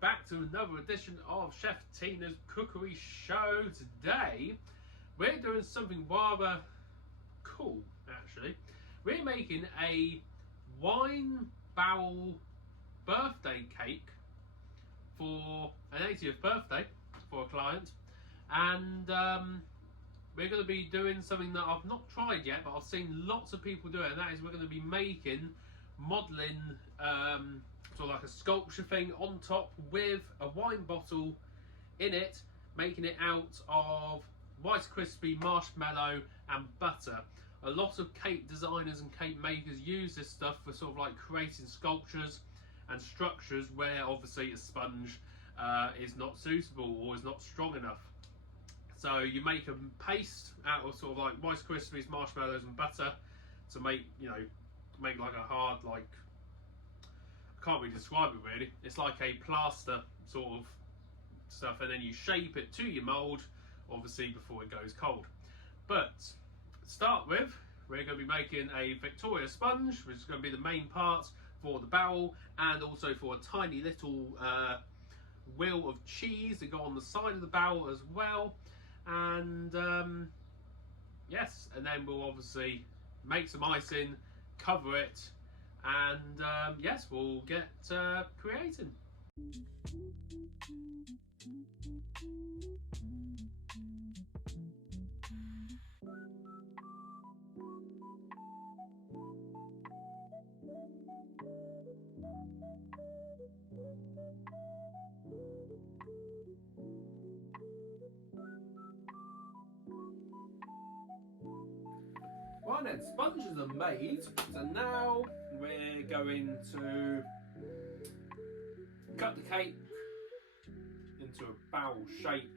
back to another edition of Chef Tina's Cookery Show. Today we're doing something rather cool, actually. We're making a wine barrel birthday cake for an 80th birthday for a client, and we're going to be doing something that I've not tried yet, but I've seen lots of people do it, and that is we're going to be modelling sort of like a sculpture thing on top with a wine bottle in it, making it out of Rice Krispie, marshmallow and butter. A lot of cake designers and cake makers use this stuff for sort of like creating sculptures and structures where obviously a sponge is not suitable or is not strong enough. So you make a paste out of sort of like Rice Krispies, marshmallows and butter to make, make like a hard, like, I can't really describe it really. It's like a plaster sort of stuff, and then you shape it to your mould, obviously before it goes cold. But to start with, we're going to be making a Victoria sponge, which is going to be the main part for the barrel, and also for a tiny little wheel of cheese to go on the side of the barrel as well. And yes, and then we'll obviously make some icing, cover it, and yes, we'll get creating. Right then, sponges are made, so now we're going to cut the cake into a barrel shape,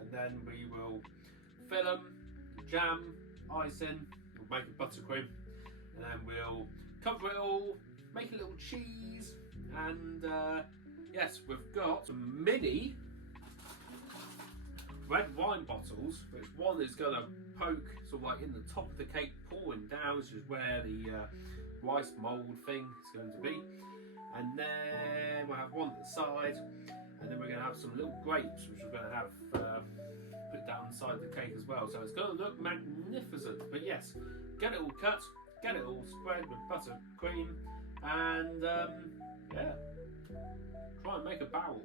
and then we will fill them, jam, icing, we'll make a buttercream, and then we'll cover it all, make a little cheese, and yes, we've got some mini red wine bottles, which one is going to poke sort of like in the top of the cake, pouring down, which is where the rice mould thing is going to be. And then we'll have one at the side, and then we're going to have some little grapes, which we're going to have put down the side of the cake as well. So it's going to look magnificent. But yes, get it all cut, get it all spread with buttercream, and yeah, try and make a barrel.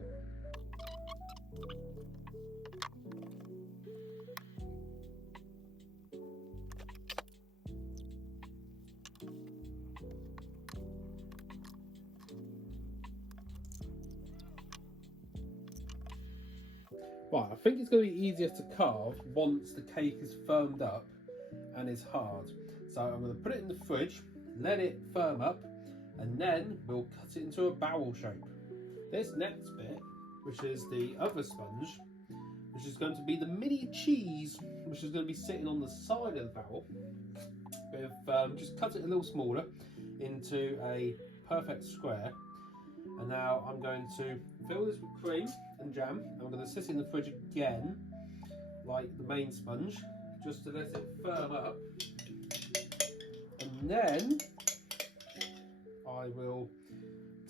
Right, I think it's going to be easier to carve once the cake is firmed up and is hard. So I'm going to put it in the fridge, let it firm up, and then we'll cut it into a barrel shape. This next bit, which is the other sponge, which is going to be the mini cheese, which is going to be sitting on the side of the barrel. We've just cut it a little smaller into a perfect square. And now I'm going to fill this with cream and jam. I'm going to sit it in the fridge again, like the main sponge, just to let it firm up. And then I will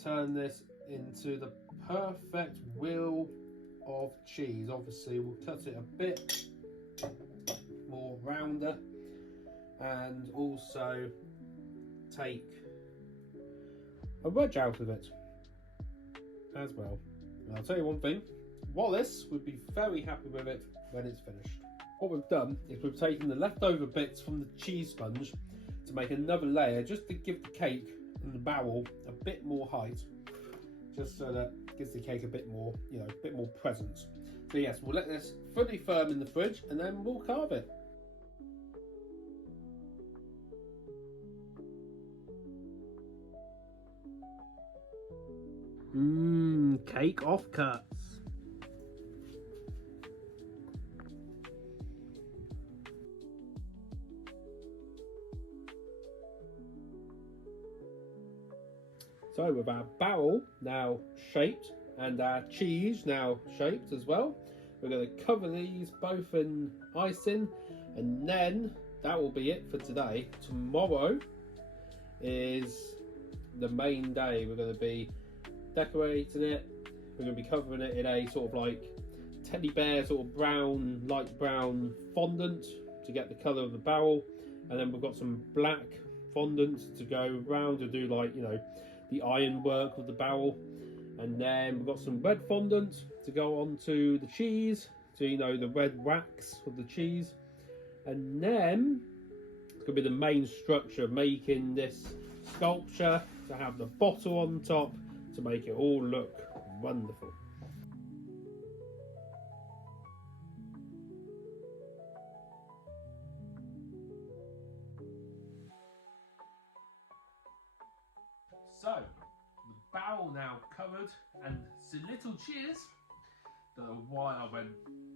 turn this into the perfect wheel of cheese. Obviously, we'll cut it a bit more rounder, and also take a wedge out of it as well. And I'll tell you one thing, Wallace would be very happy with it when it's finished. What we've done is we've taken the leftover bits from the cheese sponge to make another layer, just to give the cake and the barrel a bit more height, just so that it gives the cake a bit more, a bit more presence. So yes, we'll let this fully firm in the fridge, and then we'll carve it. Cake offcuts. So with our barrel now shaped and our cheese now shaped as well, we're going to cover these both in icing, and then that will be it for today. Tomorrow is the main day. We're going to be decorating it, we're going to be covering it in a sort of like teddy bear sort of brown, light brown fondant to get the colour of the barrel, and then we've got some black fondant to go round to do, like, you know, the ironwork of the barrel, and then we've got some red fondant to go onto the cheese, so, you know, the red wax of the cheese, and then it's going to be the main structure, making this sculpture to have the bottle on top to make it all look wonderful. So, the barrel now covered, and it's a little cheers. Don't know why I went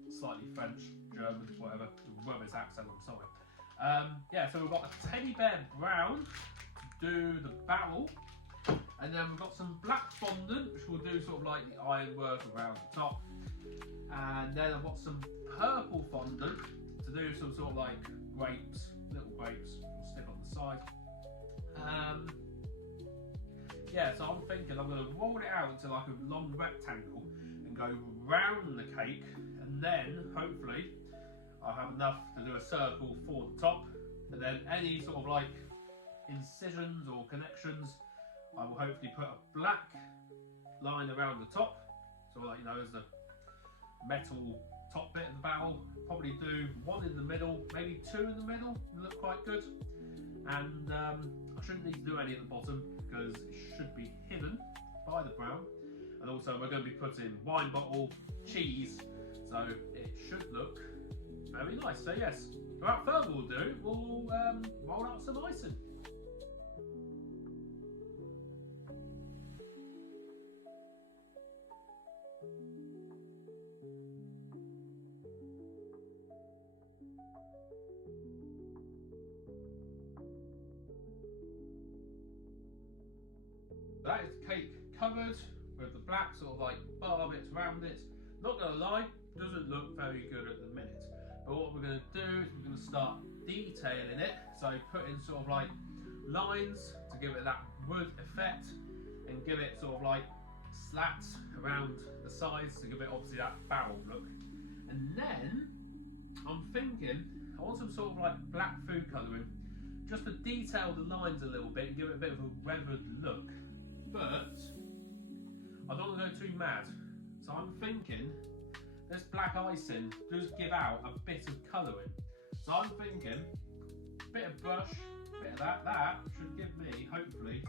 slightly French, German, whatever, rubbish accent, I'm sorry. Yeah, so we've got a teddy bear brown to do the barrel, and then we've got some black fondant, which will do sort of like the ironwork around the top, and then I've got some purple fondant to do some sort of like grapes, little grapes, we'll stick on the side. Yeah, so I'm thinking I'm going to roll it out into like a long rectangle and go round the cake, and then hopefully I'll have enough to do a circle for the top, and then any sort of like incisions or connections I will hopefully put a black line around the top, so like, you know, as the metal top bit of the barrel. Probably do one in the middle, maybe two in the middle, look quite good, and I shouldn't need to do any at the bottom because it should be hidden by the brown. And also we're going to be putting wine bottle, cheese, so it should look very nice. So yes, without further ado, we'll roll out some icing. That is the cake covered with the black sort of like bar bits around it. Not gonna lie, doesn't look very good at the minute. But what we're gonna do is we're gonna start detailing it. So putting sort of like lines to give it that wood effect, and give it sort of like slats around the sides to give it obviously that barrel look. And then I'm thinking I want some sort of like black food colouring, just to detail the lines a little bit and give it a bit of a weathered look. But I don't want to go too mad, so I'm thinking this black icing does give out a bit of colouring. So I'm thinking a bit of brush, a bit of that should give me hopefully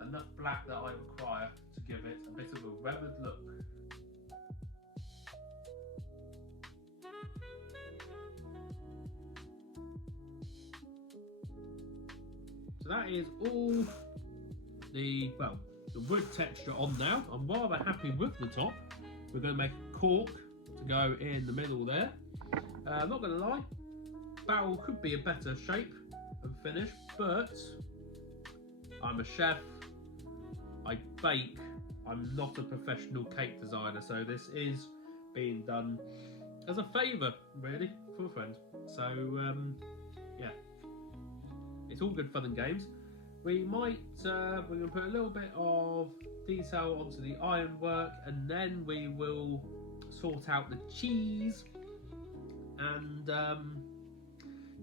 enough black that I require to give it a bit of a weathered look. So that is all the wood texture on now. I'm rather happy with the top. We're going to make a cork to go in the middle there. I'm not going to lie, barrel could be a better shape and finish, but I'm a chef, I bake, I'm not a professional cake designer, so this is being done as a favour really for a friend. So yeah, it's all good fun and games. We might, we're going to put a little bit of detail onto the ironwork, and then we will sort out the cheese, and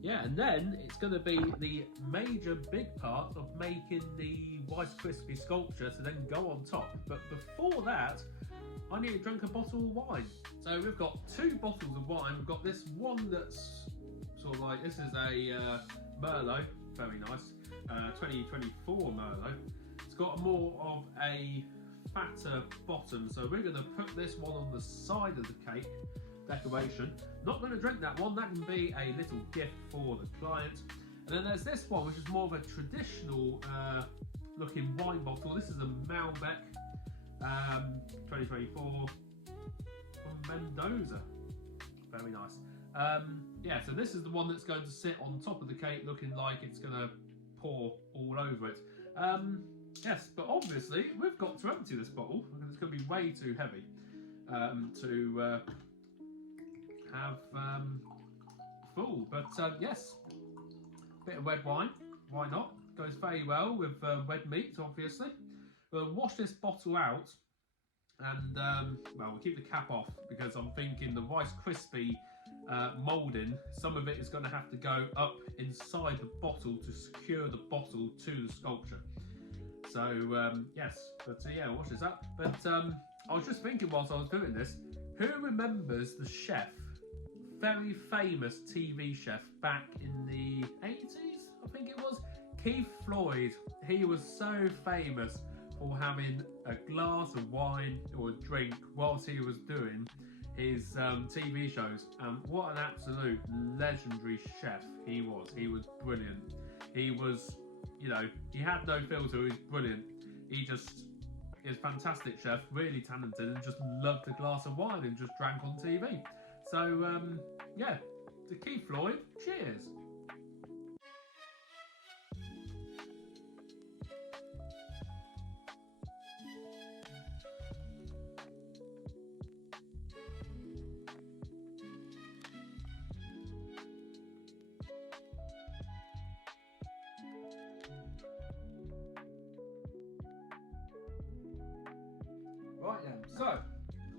yeah, and then it's going to be the major big part of making the Rice Krispie sculpture to then go on top. But before that, I need to drink a bottle of wine. So we've got two bottles of wine. We've got this one that's sort of like, this is a Merlot, very nice. 2024 Merlot. It's got more of a fatter bottom, so we're going to put this one on the side of the cake decoration. Not going to drink that one, that can be a little gift for the client. And then there's this one, which is more of a traditional looking wine bottle. This is a Malbec 2024 from Mendoza. Very nice. Yeah, so this is the one that's going to sit on top of the cake, looking like it's going to pour all over it. Yes, but obviously we've got to empty this bottle because it's going to be way too heavy to have full. But yes, bit of red wine, why not? Goes very well with red meat, obviously. We'll wash this bottle out And well, we'll keep the cap off because I'm thinking the Rice Krispie moulding, some of it is going to have to go up inside the bottle to secure the bottle to the sculpture. So yes, but yeah, watch this up. But I was just thinking whilst I was doing this, who remembers the chef, very famous TV chef back in the 80s, I think it was, Keith Floyd. He was so famous for having a glass of wine or a drink whilst he was doing his TV shows, and what an absolute legendary chef he was. He was brilliant. He was, you know, he had no filter, he was brilliant. He just is a fantastic chef, really talented, and just loved a glass of wine and just drank on TV. So yeah, to Keith Floyd, cheers. Right then, so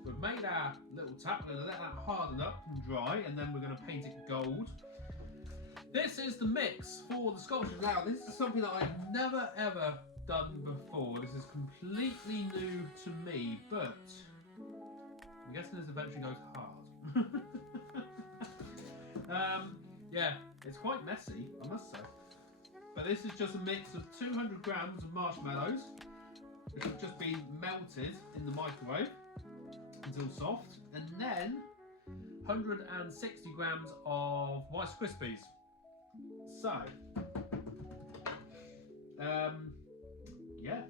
we've made our little tap. We're going to let that harden up and dry, and then we're going to paint it gold. This is the mix for the sculpture. Now, this is something that I've never ever done before. This is completely new to me, but I'm guessing this eventually goes hard. Yeah, it's quite messy, I must say. But this is just a mix of 200 grams of marshmallows, which have just been melted in the microwave until soft, and then 160 grams of Rice Krispies. So, yeah.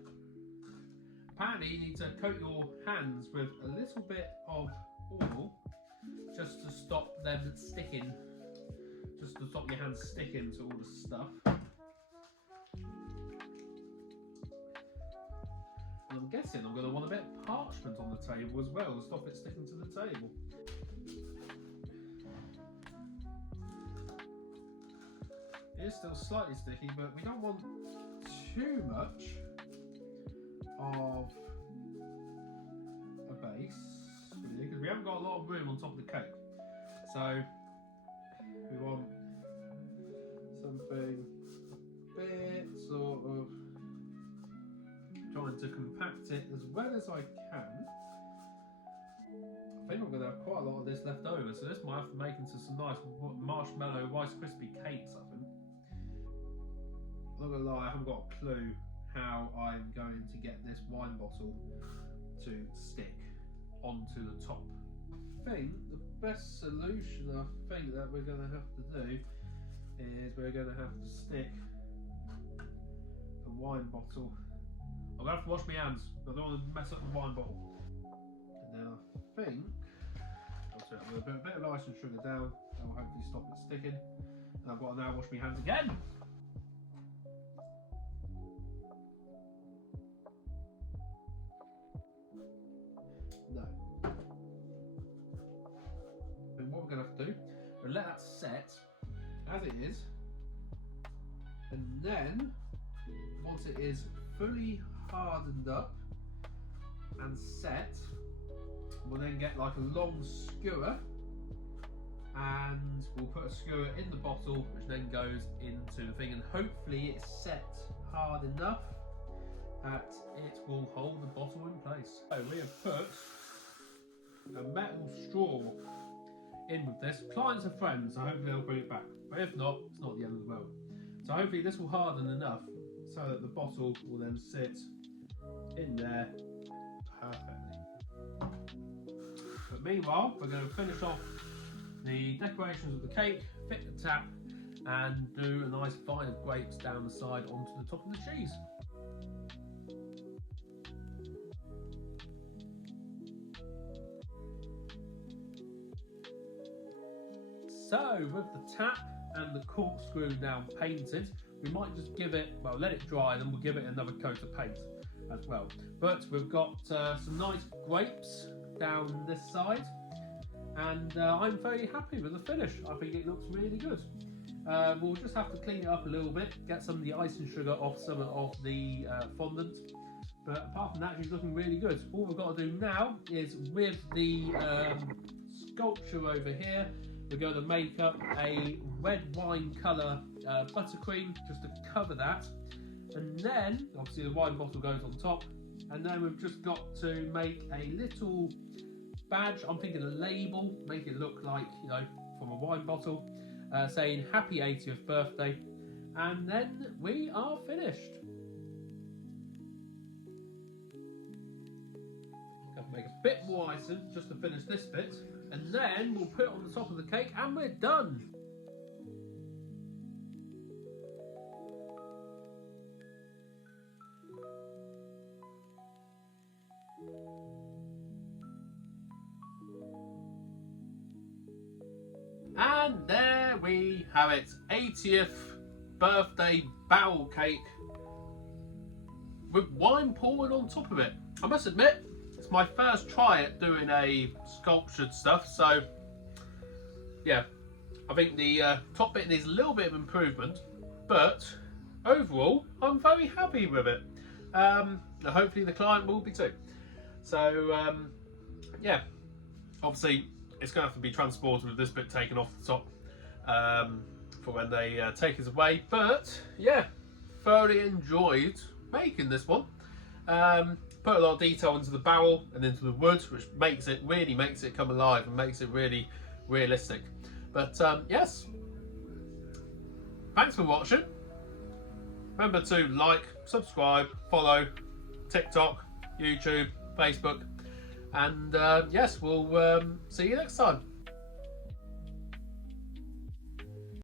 Apparently you need to coat your hands with a little bit of oil just to stop them sticking, just to stop your hands sticking to all the stuff. And I'm guessing I'm going to want a bit of parchment on the table as well to stop it sticking to the table. It is still slightly sticky, but we don't want too much of a base, really, because we haven't got a lot of room on top of the cake. So we want something a bit sort of trying to compact it as well as I can. I think I'm going to have quite a lot of this left over, so this might have to make into some nice marshmallow Rice Krispie cakes, I think. I'm not going to lie, I haven't got a clue how I'm going to get this wine bottle to stick onto the top. I think the best solution I think that we're going to have to do is we're going to have to stick the wine bottle. I'm going to have to wash my hands, I don't want to mess up the wine bottle. And then I think I'll put a bit of ice and sugar down, that will hopefully stop it sticking. And I've got to now wash my hands again. No. And what we're going to have to do, we'll let that set as it is, and then once it is fully hardened up and set, we'll then get like a long skewer, and we'll put a skewer in the bottle, which then goes into the thing, and hopefully it's set hard enough that it will hold the bottle in place. So we have put a metal straw in with this. Clients are friends, so hopefully they'll bring it back, but if not, it's not the end of the world. So hopefully this will harden enough so that the bottle will then sit in there perfectly. But meanwhile, we're going to finish off the decorations of the cake, fit the tap, and do a nice vine of grapes down the side onto the top of the cheese. So with the tap and the corkscrew now painted, we might just give it, well, let it dry, and then we'll give it another coat of paint as well. But we've got some nice grapes down this side, and I'm very happy with the finish. I think it looks really good. We'll just have to clean it up a little bit, get some of the icing sugar off some of the fondant, But apart from that, she's looking really good. All we've got to do now is with the sculpture over here, we're going to make up a red wine colour buttercream just to cover that. And then, obviously the wine bottle goes on top. And then we've just got to make a little badge. I'm thinking a label, make it look like, you know, from a wine bottle, saying happy 80th birthday. And then we are finished. Got to make a bit more icing just to finish this bit. And then we'll put it on the top of the cake and we're done. And there we have it, 80th birthday barrel cake with wine pouring on top of it. I must admit, it's my first try at doing a sculptured stuff, so yeah, I think the top bit needs a little bit of improvement, but overall I'm very happy with it. Hopefully the client will be too. So yeah, obviously it's going to have to be transported with this bit taken off the top for when they take us away. But yeah, thoroughly enjoyed making this one. Put a lot of detail into the barrel and into the wood, which really makes it come alive and makes it really realistic. But yes, thanks for watching. Remember to like, subscribe, follow TikTok, YouTube, Facebook. And yes, we'll see you next time.